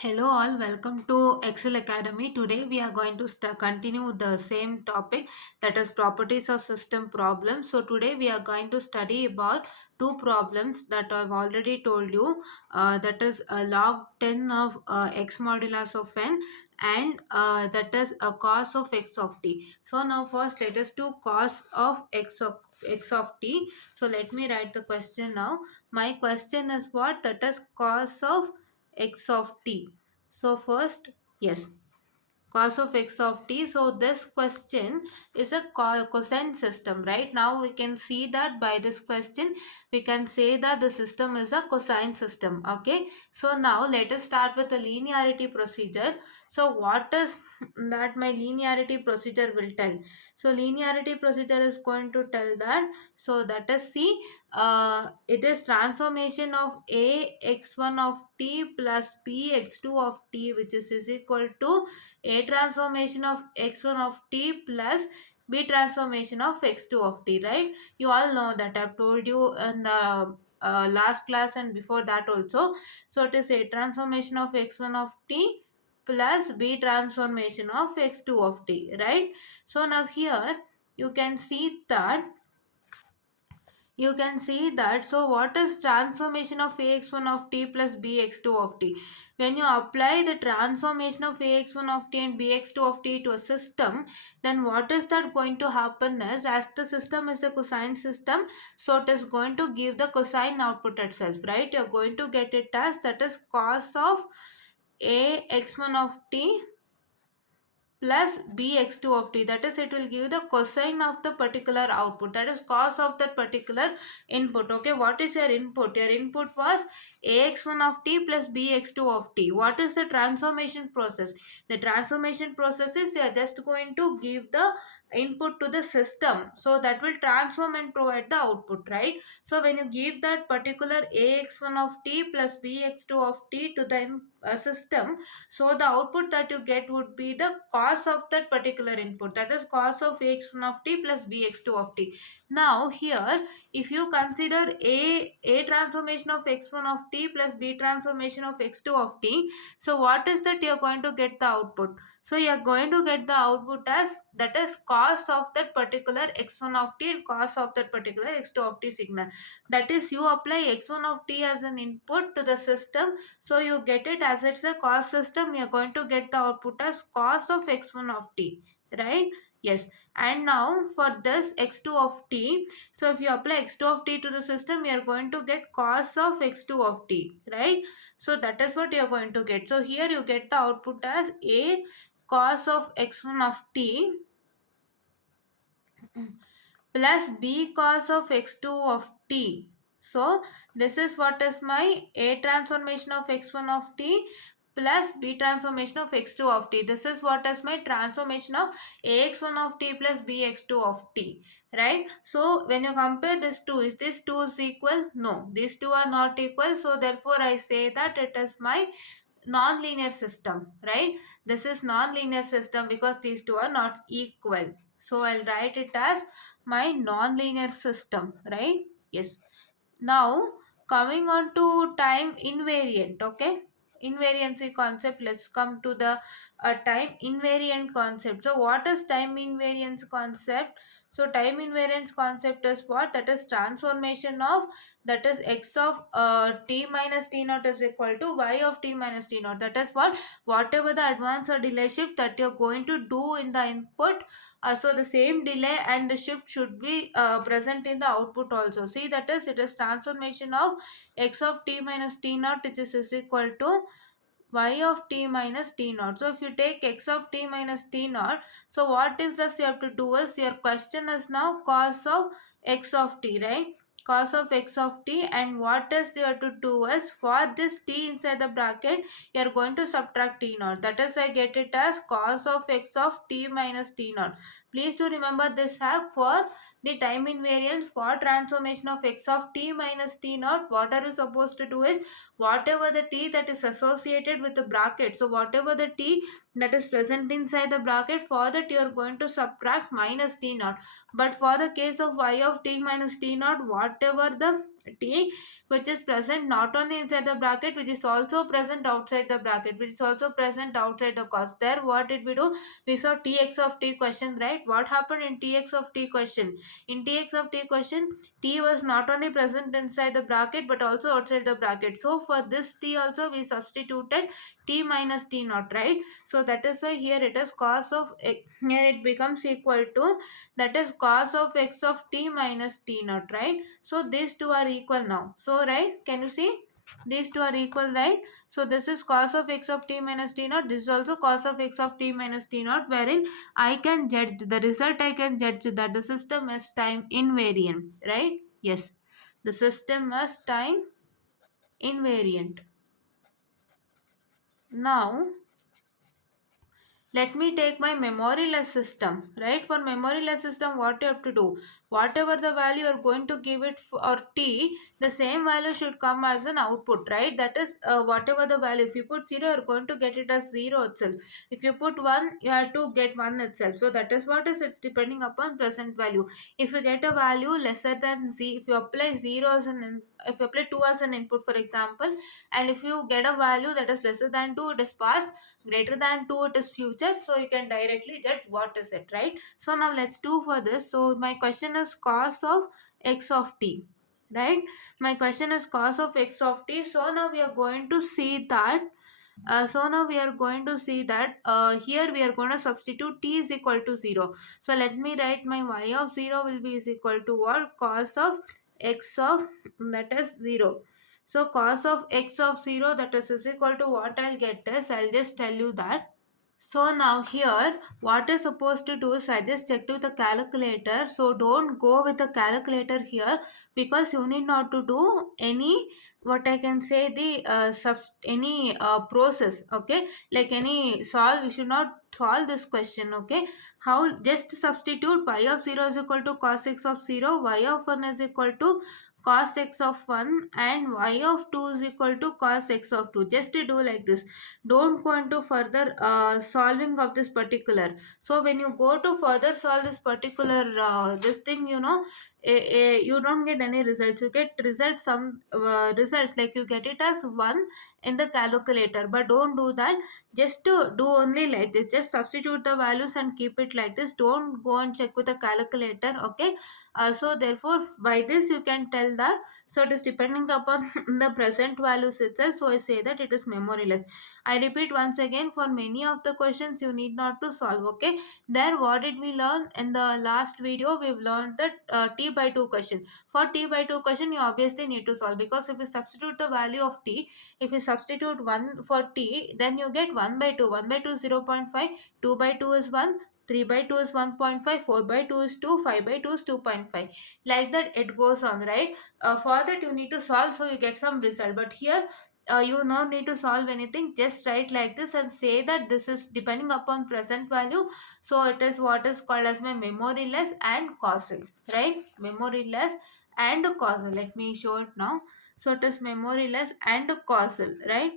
Hello all, welcome to Excel Academy. Today we are going to continue the same topic, that is properties of system problems. So today we are going to study about two problems that I've already told you. That is log 10 of x modulus of n, and that is a cos of x of t. So now first let us do cos of x of t. So let me write the question now. My question is what? That is cos of x of t. So first, yes, cos of x of t. So this question is a cosine system. Right now we can see that by this question we can say that the system is a cosine system. Okay, so now let us start with the linearity procedure. So what is that my linearity procedure will tell? So linearity procedure is going to tell that, so that is see, it is transformation of a x1 of t plus b x2 of t, which is equal to a transformation of x1 of t plus b transformation of x2 of t, right? You all know that I've told you in the last class and before that also. So it is a transformation of x1 of t plus b transformation of x2 of t, right? So now here you can see that, so what is transformation of ax1 of t plus bx2 of t? When you apply the transformation of ax1 of t and bx2 of t to a system, then what is that going to happen is, as the system is a cosine system, so it is going to give the cosine output itself, right? You're going to get it as, that is cos of ax1 of t plus bx2 of t, that is it will give the cosine of the particular output, that is cos of that particular input. Okay, what is your input? Your input was ax1 of t plus bx2 of t. What is the transformation process? The transformation process is you are just going to give the input to the system, so that will transform and provide the output, right? So when you give that particular ax1 of t plus bx2 of t to the system, so the output that you get would be the cos of that particular input, that is cos of x1 of t plus bx2 of t. Now here, if you consider a transformation of x1 of t plus b transformation of x2 of t, so what is that you are going to get the output? So you are going to get the output as, that is cos of that particular x1 of t and cos of that particular x2 of t signal. That is, you apply x1 of t as an input to the system, so you get it as it's a cos system, you are going to get the output as cos of x1 of t, right? Yes. And now for this x2 of t, so if you apply x2 of t to the system, you are going to get cos of x2 of t, right? So that is what you are going to get. So here you get the output as a cos of x1 of t plus b cos of x2 of t. So this is what is my a transformation of x1 of t plus b transformation of x2 of t. This is what is my transformation of ax1 of t plus bx2 of t, right? So when you compare this two, is this two is equal? No, these two are not equal. So therefore I say that it is my non-linear system, right? This is non-linear system because these two are not equal. So I'll write it as my non-linear system, right? Yes. Now coming on to time invariant. Okay, invariancy concept. Let's come to the time invariant concept. So what is time invariance concept? So time invariance concept is what? That is transformation of, that is x of t minus t naught is equal to y of t minus t naught. That is what, whatever the advance or delay shift that you're going to do in the input, so the same delay and the shift should be present in the output also. See, that is, it is transformation of x of t minus t naught, which is equal to y of t minus t naught. So if you take x of t minus t naught, so what is this you have to do is, your question is now cos of x of t, right? Cos of x of t, and what is you have to do is, for this t inside the bracket, you are going to subtract t naught. That is, I get it as cos of x of t minus t naught. Please to remember this hack. For the time invariance for transformation of x of t minus t naught, what are you supposed to do is, whatever the t that is associated with the bracket, so whatever the t that is present inside the bracket, for that you are going to subtract minus t naught. But for the case of y of t minus t naught, whatever the t which is present not only inside the bracket, which is also present outside the bracket, which is also present outside the cos. There what did we do? We saw tx of t question, right? What happened in tx of t question? In tx of t question, t was not only present inside the bracket but also outside the bracket. So for this t also we substituted t minus t naught, right? So that is why here it is cos of here it becomes equal to, that is cos of x of t minus t naught, right? So these two are equal now. So right, can you see? These two are equal, right? So this is cos of x of t minus t naught. This is also cos of x of t minus t naught, wherein I can judge the result. I can judge that the system is time invariant, right? Yes, the system is time invariant. Now let me take my memoryless system, right? For memoryless system, what you have to do, whatever the value you are going to give it for t, the same value should come as an output, right? That is whatever the value. If you put 0, you are going to get it as 0 itself. If you put 1, you have to get 1 itself. So that is what is, it's depending upon present value. If you get a value lesser than z, if you apply 0 as an, if you apply 2 as an input, for example, and if you get a value that is lesser than 2, it is past, greater than 2 it is future, so you can directly judge what is it, right? So now let's do for this. So my question is cos of x of t, right? My question is cos of x of t. So now we are going to see that here we are going to substitute t is equal to 0. So let me write my y of 0 will be is equal to what? Cos of x of, that is 0. So cos of x of 0, that is equal to what I'll get is, I'll just tell you that. So now here what you're supposed to do is I just checked with the calculator. So don't go with the calculator here, because you need not to do any, what I can say, the any process, okay? Like any solve, you should not solve this question, okay? How, just substitute y of 0 is equal to cos x of 0, y of 1 is equal to cos x of 1, and y of 2 is equal to cos x of 2. Just to do like this, don't go into further solving of this particular. So when you go to further solve this particular this thing, you don't get any results. You get results, some results, like you get it as 1 in the calculator, but don't do that. Just to do only like this, just substitute the values and keep it like this. Don't go and check with the calculator, okay? So therefore by this you can tell that, so it is depending upon the present values itself. So I say that it is memoryless. I repeat once again, for many of the questions you need not to solve, okay? There what did we learn in the last video? We've learned that t by 2 question. For t by 2 question you obviously need to solve, because if you substitute the value of t, if you substitute 1 for t, then you get 1 by 2. 1 by 2 is 0.5, 2 by 2 is 1, 3 by 2 is 1.5, 4 by 2 is 2, 5 by 2 is 2.5. Like that it goes on, right? For that you need to solve, so you get some result. But here you no need to solve anything. Just write like this and say that this is depending upon present value. So it is what is called as my memoryless and causal, right? Memoryless and causal. Let me show it now. So it is memoryless and causal, right?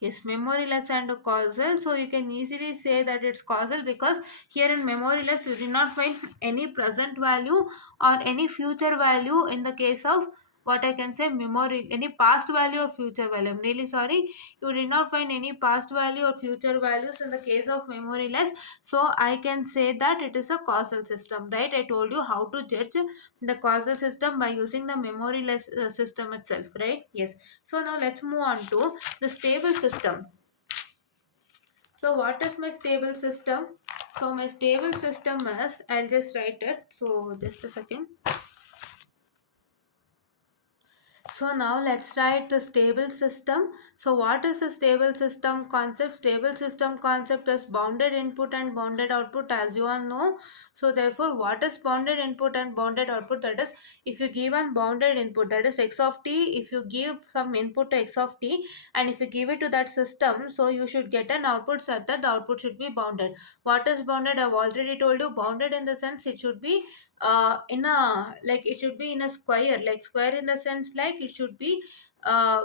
Yes, memoryless and causal. So you can easily say that it's causal, because here in memoryless you did not find any present value or any future value in the case of, what I can say, memory, any past value or future value. I'm really sorry. You did not find any past value or future values in the case of memoryless. So I can say that it is a causal system, right? I told you how to judge the causal system by using the memoryless system itself, right? Yes. So now let's move on to the stable system. So what is my stable system? So my stable system is, I'll just write it. So just a second. So now let's write the stable system. So what is a stable system concept? Stable system concept is bounded input and bounded output, as you all know. So therefore what is bounded input and bounded output? That is, if you give an bounded input, that is x of t, if you give some input to x of t, and if you give it to that system, so you should get an output such that the output should be bounded. What is bounded? I've already told you. Bounded in the sense it should be in a, like it should be in a square, like square in the sense like it should be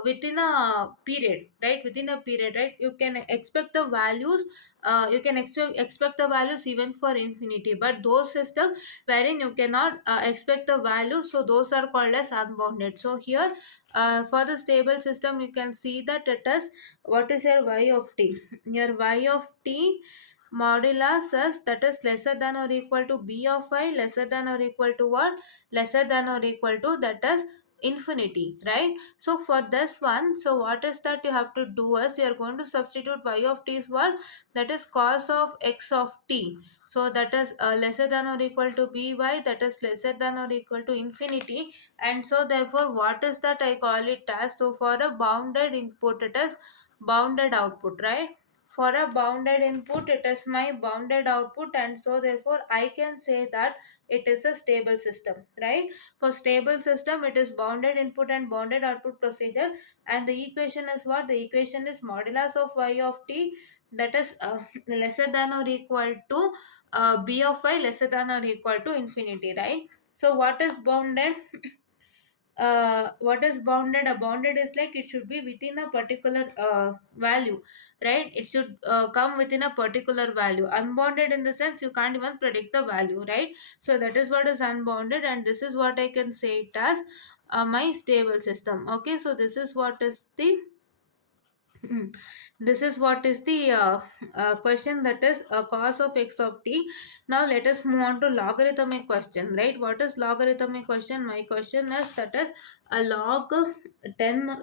within a period, right? Within a period, right? You can expect the values, you can expect the values even for infinity, but those systems wherein you cannot expect the value, so those are called as unbounded. So here, for the stable system, you can see that it is, what is your y of t? Your y of t modulus is, that is lesser than or equal to b of y, lesser than or equal to what? Lesser than or equal to, that is infinity, right? So for this one, so what is that you have to do is, you are going to substitute y of t is what? That is cos of x of t. So that is lesser than or equal to by, that is lesser than or equal to infinity. And so therefore, what is that I call it as? So for a bounded input, it is bounded output, right? For a bounded input, it is my bounded output, and so therefore I can say that it is a stable system, right? For stable system, it is bounded input and bounded output procedure, and the equation is what? The equation is modulus of y of t, that is lesser than or equal to b of y, lesser than or equal to infinity, right? So what is bounded? What is bounded? A bounded is like it should be within a particular value, right? It should come within a particular value. Unbounded in the sense you can't even predict the value, right? So that is what is unbounded, and this is what I can say it as my stable system. Okay, so this is what is the this is what is the question, that is cos of x of t. Now let us move on to logarithmic question, right? What is logarithmic question? My question is, that is a log 10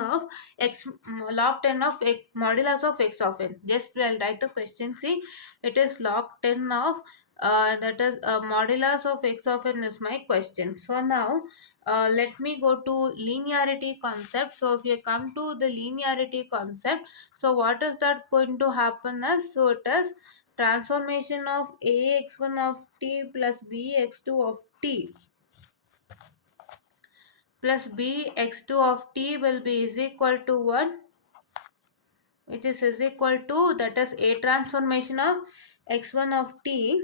of x, log 10 of x modulus of x of n. Just I'll write the question. See, it is log 10 of that is modulus of x of n is my question. So now let me go to linearity concept. So if you come to the linearity concept, so what is that going to happen as? So it is transformation of ax1 of t plus bx2 of t plus bx2 of t will be is equal to what? Which is equal to, that is a transformation of x1 of t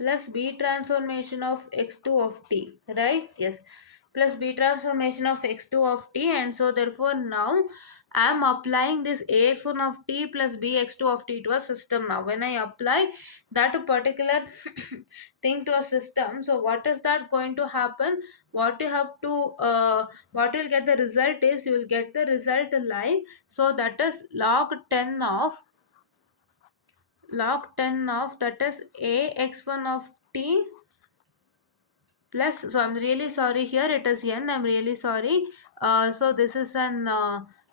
plus b transformation of x2 of t, right? Yes, plus b transformation of x2 of t. And so therefore now I am applying this ax1 of t plus bx2 of t to a system. Now when I apply that particular thing to a system, so what is that going to happen? What you have to what you'll get the result is, you will get the result like, so that is log 10 of that is ax1 of t plus, so I'm really sorry, here it is n, I'm really sorry. So this is an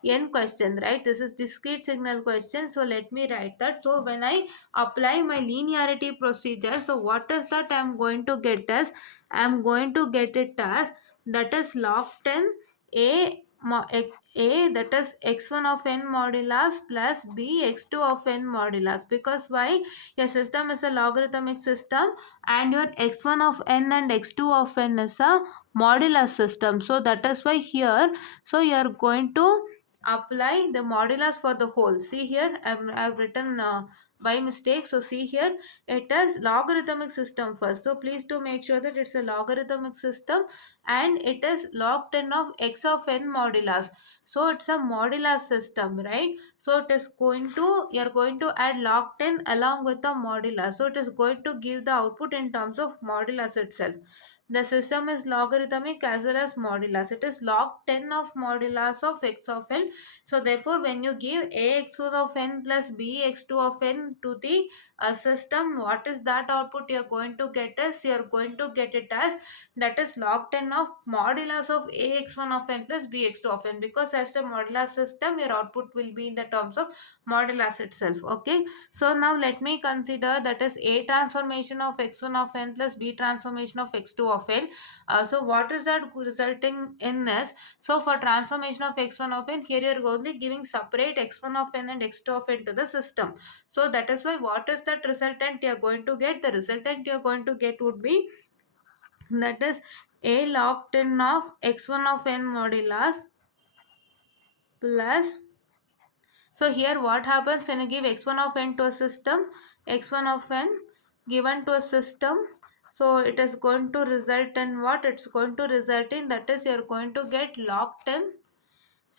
n question, right? This is discrete signal question, so let me write that. So when I apply my linearity procedure, so what is that I'm going to get as? I'm going to get it as, that is log 10 a a, that is x1 of n modulus plus b x2 of n modulus. Because why? Your system is a logarithmic system, and your x1 of n and x2 of n is a modulus system. So that is why here, so you are going to apply the modulus for the whole. See here, I've written by mistake. So see here, it is logarithmic system first. So please do make sure that it's a logarithmic system, and it is log 10 of x of n modulus. So it's a modulus system, right? So it is going to, you're going to add log 10 along with the modulus. So it is going to give the output in terms of modulus itself. The system is logarithmic as well as modulus. It is log 10 of modulus of x of n. So therefore, when you give ax1 of n plus bx2 of n to the system, what is that output you're going to get as? You're going to get it as, that is log 10 of modulus of ax1 of n plus bx2 of n, because as a modulus system, your output will be in the terms of modulus itself. Okay, so now let me consider, that is a transformation of x1 of n plus b transformation of x2 of n. So what is that resulting in this? So for transformation of x1 of n, here you are only giving separate x1 of n and x2 of n to the system. So that is why, what is that resultant you are going to get? The resultant you are going to get would be, that is a log 10 of x1 of n modulus plus, so here what happens when you give x1 of n to a system, x1 of n given to a system, So it is going to result in what? It's going to result in, that is, you're going to get locked in.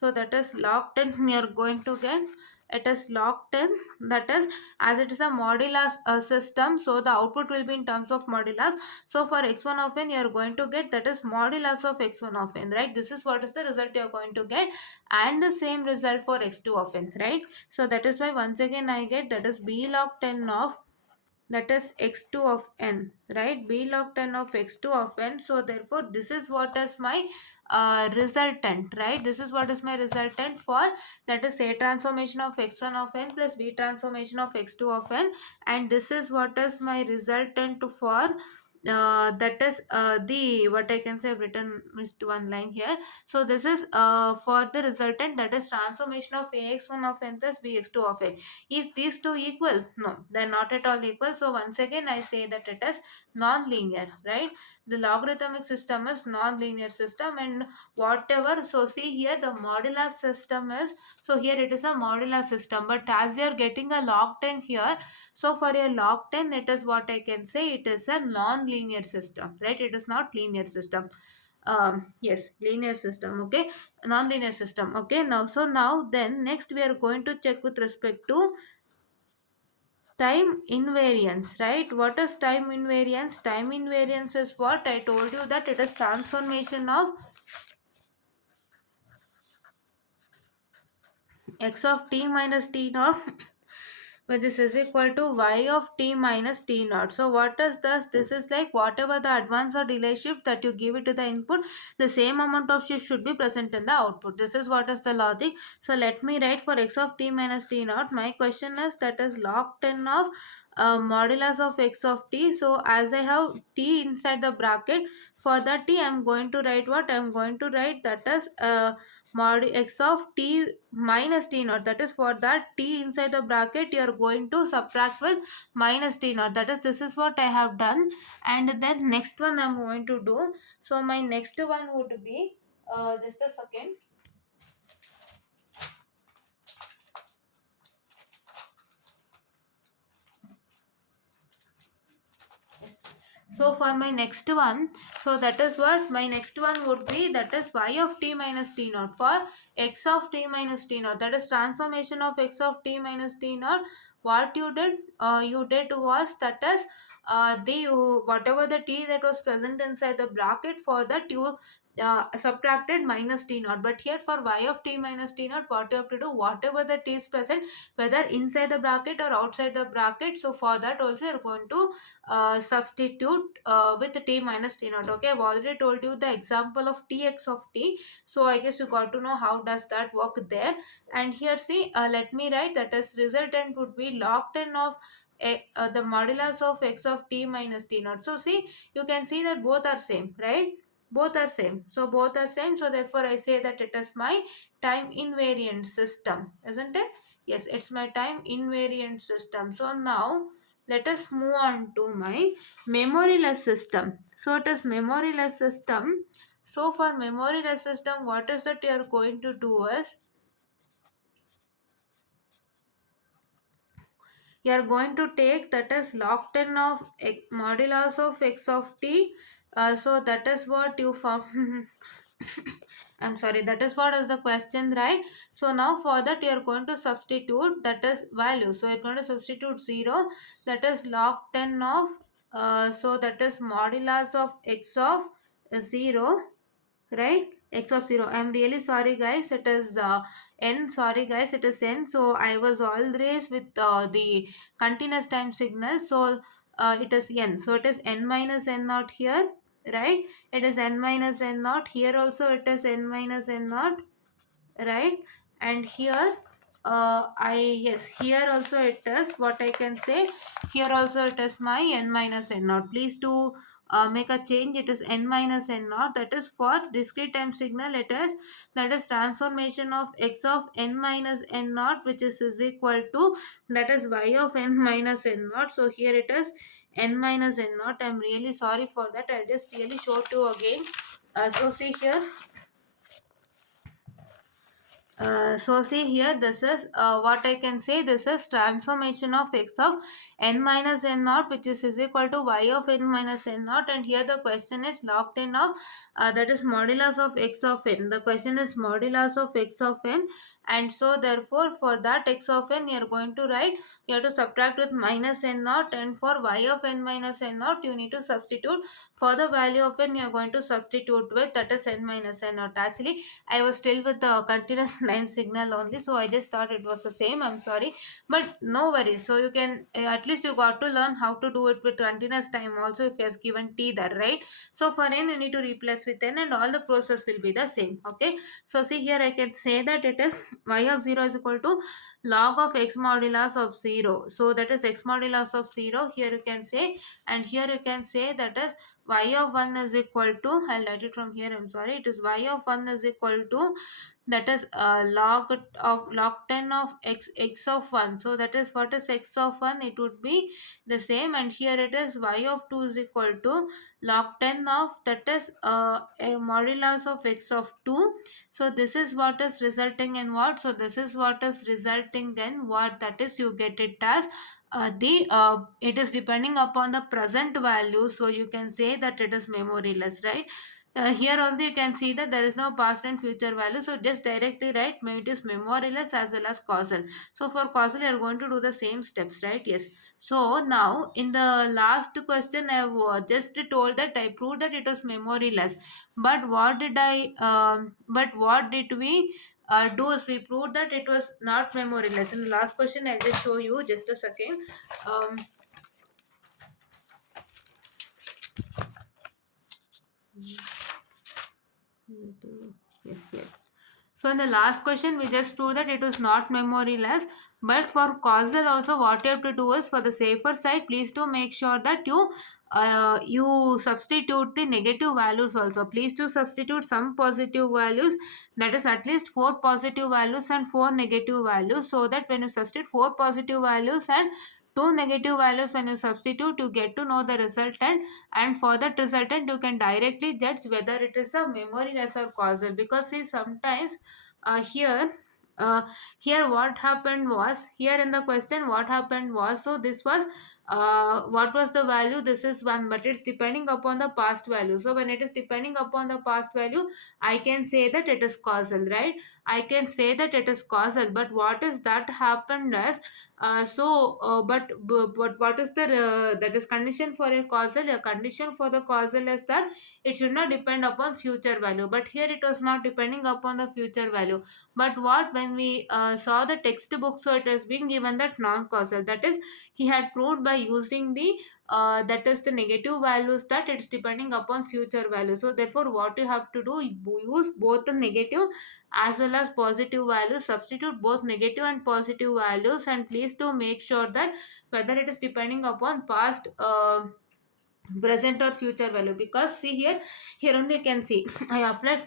So that is locked in, you're going to get, it is locked in, that is, as it is a modulus system, so the output will be in terms of modulus. So for x1 of n, you're going to get, that is, modulus of x1 of n, right? This is what is the result you're going to get, and the same result for x2 of n, right? So that is why once again I get, that is, b log 10 of, that is, x2 of n, right? B log 10 of x2 of n. So therefore this is what is my resultant, right? This is what is my resultant for, that is, A transformation of x1 of n plus B transformation of x2 of n, and this is what is my resultant for that is the, what I can say, I've written missed one line here. So this is for the resultant, that is, transformation of ax1 of n plus bx2 of n. Is these two equal? No, they're not at all equal. So once again I say that it is non-linear, right? The logarithmic system is non-linear system, and whatever, so see here the modular system is, so here it is a modular system, but as you're getting a log 10 here, so for your log 10, it is what I can say, it is a non-linear system, right? It is not linear system. Yes, linear system, okay, non-linear system, okay. Now, so now then next we are going to check with respect to time invariance, right? What is time invariance? Time invariance is what I told you, that it is transformation of x of t minus t naught which is equal to y of t minus t naught. So what is this? This is like whatever the advance or delay shift that you give it to the input, the same amount of shift should be present in the output. This is what is the logic. So let me write for x of t minus t naught. My question is, that is, log 10 of modulus of x of t. So as I have t inside the bracket, for that t I am going to write what? I am going to write, that is, mod x of t minus t naught, that is, for that t inside the bracket you are going to subtract with minus t naught, that is, this is what I have done. And then next one I'm going to do, so my next one would be just a second. So for my next one, so that is what my next one would be, that is, y of t minus t naught for x of t minus t naught, that is, transformation of x of t minus t naught. What you did was, that is, the whatever the t that was present inside the bracket, for that you subtracted minus t naught. But here for y of t minus t naught, what you have to do, whatever the t is present, whether inside the bracket or outside the bracket, so for that also you're going to substitute with t minus t naught. Okay, I've already told you the example of tx of t, so I guess you got to know how does that work there. And here see, let me write, that as resultant would be log 10 of the modulus of x of t minus t naught. So see, you can see that both are same, right? Both are same, so both are same, so therefore I say that it is my time invariant system, isn't it? Yes, it's my time invariant system. So now let us move on to my memoryless system. So it is memoryless system. So for memoryless system, what is that you are going to do is, you are going to take, that is, log 10 of modulus of x of t. So that is what you found. I'm sorry, that is what is the question, right? So now for that you are going to substitute, that is, value. So you're going to substitute 0, that is, log 10 of so that is modulus of x of 0, right? X of 0. I'm really sorry guys, it is n, sorry guys, it is n. So I was always with the continuous time signal, so it is n, so it is n minus n naught here, right? It is n minus n naught here, also it is n minus n naught, right? And here yes, here also it is, what I can say, here also it is my n minus n naught. Please do make a change, it is n minus n naught, that is for discrete time signal. It is, that is, transformation of x of n minus n naught, which is equal to, that is, y of n minus n naught. So here it is n minus n naught. I'm really sorry for that, I'll just really show to you again. So see here, So see here, this is what I can say. This is transformation of x of n minus n naught, which is equal to y of n minus n naught. And here the question is locked in of that is modulus of x of n. The question is modulus of x of n, and so therefore for that x of n you are going to write, you have to subtract with minus n naught, and for y of n minus n naught you need to substitute. For the value of n you are going to substitute with, that is n minus n naught. Actually I was still with the continuous time signal only, so I just thought it was the same. I'm sorry, but no worries. So you can at least you got to learn how to do it with continuous time also, if he has given t there, right? So for n you need to replace with n, and all the process will be the same. Okay, so see here I can say that it is y of 0 is equal to log of x modulus of 0. So that is x modulus of 0 here you can say, and here you can say that is y of 1 is equal to, I'll write it from here, I'm sorry, it is y of 1 is equal to, that is log 10 of x of 1. So that is what is x of 1, it would be the same, and here it is y of 2 is equal to log 10 of, that is a modulus of x of 2. So this is what is resulting in what, so this is what is resulting in what, that is you get it as the it is depending upon the present value, so you can say that it is memoryless, right? Here only you can see that there is no past and future value, so just directly write it is memoryless as well as causal. So for causal you are going to do the same steps, right? Yes. So now in the last question I have just told that I proved that it was memoryless, but what did we do is we proved that it was not memoryless. In the last question I'll just show you, just a second. um, yes, yes. So in the last question, we just proved that it was not memoryless. But for causal also, what you have to do is, for the safer side, please do make sure that you substitute the negative values also. Please do substitute some positive values, that is at least 4 positive values and 4 negative values, so that when you substitute 4 positive values and 2 negative values, when you substitute, you get to know the resultant, and for that resultant you can directly judge whether it is a memoryless or causal. Because see, sometimes uh, here uh, here what happened was, here in the question what happened was, so this was what was the value, this is 1, but it's depending upon the past value. So when it is depending upon the past value, I can say that it is causal, right? I can say that it is causal, but what is that happened as but what is the that is condition for a causal, a condition for the causal is that it should not depend upon future value, but here it was not depending upon the future value. But what, when we saw the textbook, so it has been given that non-causal, that is he had proved by using the that is the negative values, that it's depending upon future value. So therefore what you have to do, use both the negative as well as positive values, substitute both negative and positive values, and please do make sure that whether it is depending upon past present or future value. Because see here only you can see I applied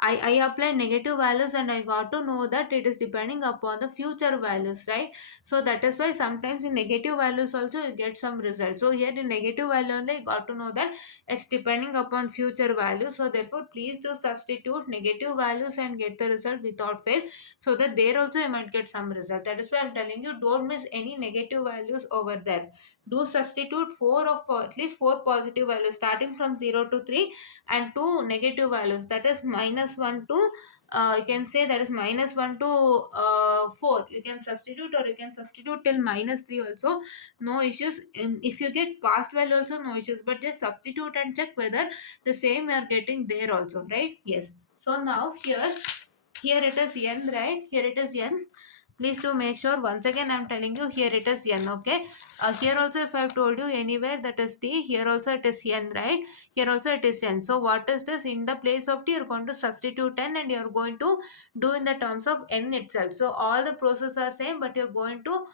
I applied negative values, and I got to know that it is depending upon the future values, right? So that is why sometimes in negative values also you get some results. So here in negative value only I got to know that it's depending upon future value. So therefore please do substitute negative values and get the result without fail, so that there also you might get some result. That is why I'm telling you, don't miss any negative values over there. Do substitute at least 4 positive values starting from 0 to 3, and 2 negative values, that is minus 1 to you can say that is minus 1 to 4. You can substitute, or you can substitute till minus 3 also, no issues. If you get past value also, no issues, but just substitute and check whether the same you are getting there also, right? Yes. So now here it is n, right? Here it is n. Please do make sure, once again I'm telling you, here it is n. Okay, here also if I've told you anywhere that is t, here also it is n, right? Here also it is n. So what is this, in the place of t you're going to substitute n, and you're going to do in the terms of n itself. So all the process are same, but you're going to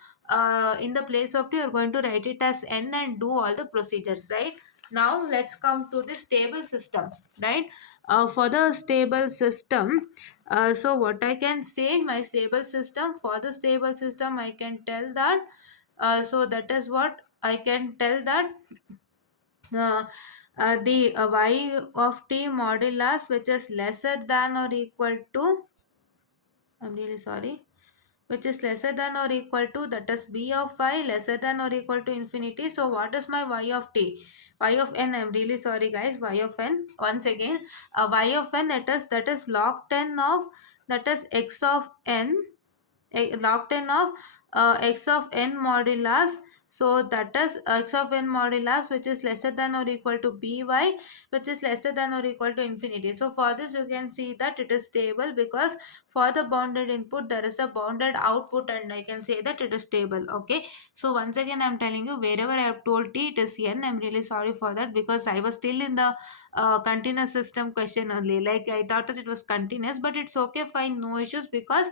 in the place of t you're going to write it as n and do all the procedures, right? Now let's come to the stable system, right? For the stable system, so what I can say, my stable system, for the stable system I can tell that so that is what I can tell that uh, the y of t modulus which is lesser than or equal to I'm really sorry. Which is lesser than or equal to, that is b of y lesser than or equal to infinity. So what is my y of t? Y of n, I'm really sorry guys, y of n, once again, y of n, that is log 10 of, that is x of n, log 10 of x of n modulus. So that is x of n modulus, which is lesser than or equal to by, which is lesser than or equal to infinity. So for this you can see that it is stable, because for the bounded input there is a bounded output, and I can say that it is stable. Okay, so once again I'm telling you, wherever I have told t it is n, I'm really sorry for that, because I was still in the continuous system question only. Like I thought that it was continuous, but it's okay, fine, no issues, because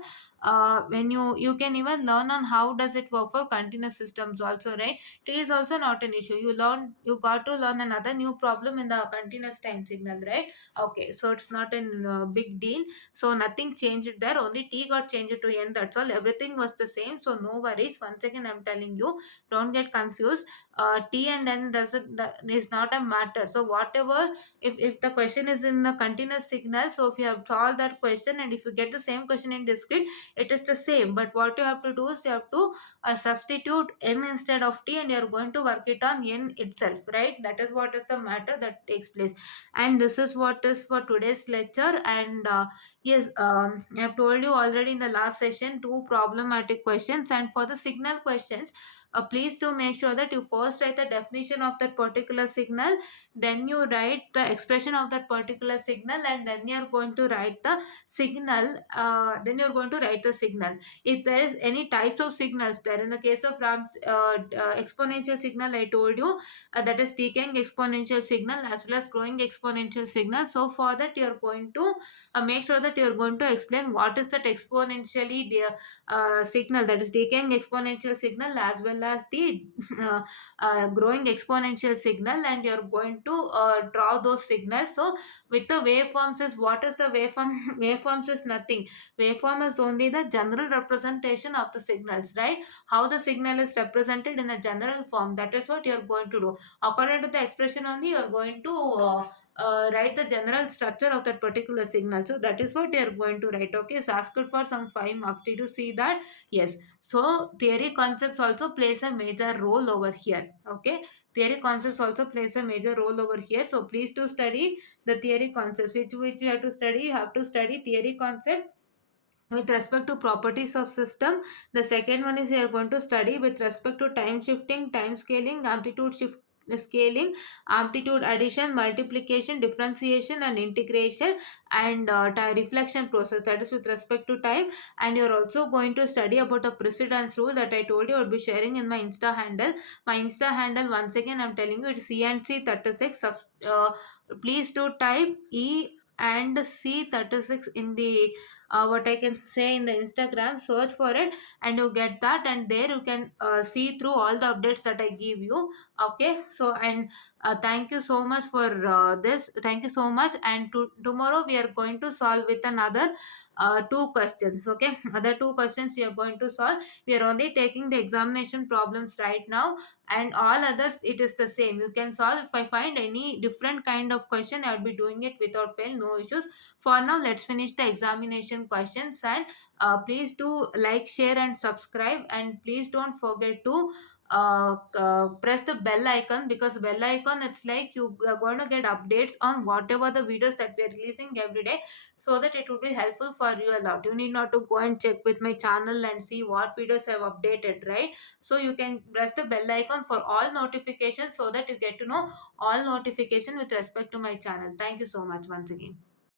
when you can even learn on how does it work for continuous systems also, right? It is also not an issue. You got to learn another new problem in the continuous time signal, right? Okay, so it's not a big deal. So nothing changed there, only t got changed to n, that's all. Everything was the same, so no worries. Once again I'm telling you, don't get confused. T and n doesn't, that is not a matter. So whatever, if the question is in the continuous signal, so if you have solved that question and if you get the same question in discrete, it is the same. But what you have to do is you have to substitute n instead of t, and you are going to work it on n itself, right? That is what is the matter that takes place. And this is what is for today's lecture. And yes, I have told you already in the last session two problematic questions. And for the signal questions, please do make sure that you first write the definition of that particular signal, then you write the expression of that particular signal, and then you are going to write the signal. Then you're going to write the signal. If there is any types of signals there, in the case of exponential signal, I told you, that is decaying exponential signal as well as growing exponential signal. So for that you are going to make sure that you are going to explain what is that exponentially signal, that is decaying exponential signal, as well as the uh, growing exponential signal, and you are going to draw those signals. So with the waveforms is, what is the waveform? Waveforms is nothing. Waveform is only the general representation of the signals, right? How the signal is represented in a general form, that is what you are going to do. According to the expression only, you are going to write the general structure of that particular signal. So that is what you are going to write. Okay, so ask it for some 5 marks. Did you see that? Yes. So theory concepts also plays a major role over here. Okay, theory concepts also plays a major role over here. So please do study the theory concepts. Which you have to study? You have to study theory concept with respect to properties of system. The second one is you are going to study with respect to time shifting, time scaling, amplitude shift scaling, amplitude addition, multiplication, differentiation and integration, and reflection process, that is with respect to time. And you're also going to study about the precedence rule that I told you I would be sharing in my insta handle. My insta handle, once again I'm telling you, it's ENC36. Please do type E and C36 in the what I can say in the Instagram, search for it and you get that, and there you can see through all the updates that I give you. Okay, so and thank you so much for this. Thank you so much. And tomorrow we are going to solve with another two questions. Okay, other two questions we are going to solve. We are only taking the examination problems right now, and all others it is the same. You can solve. If I find any different kind of question, I'll be doing it without fail, no issues. For now, let's finish the examination questions. And please do like, share and subscribe, and please don't forget to press the bell icon, because bell icon, it's like you are going to get updates on whatever the videos that we are releasing every day, so that it will be helpful for you a lot. You need not to go and check with my channel and see what videos I have updated, right? So you can press the bell icon for all notifications, so that you get to know all notification with respect to my channel. Thank you so much once again.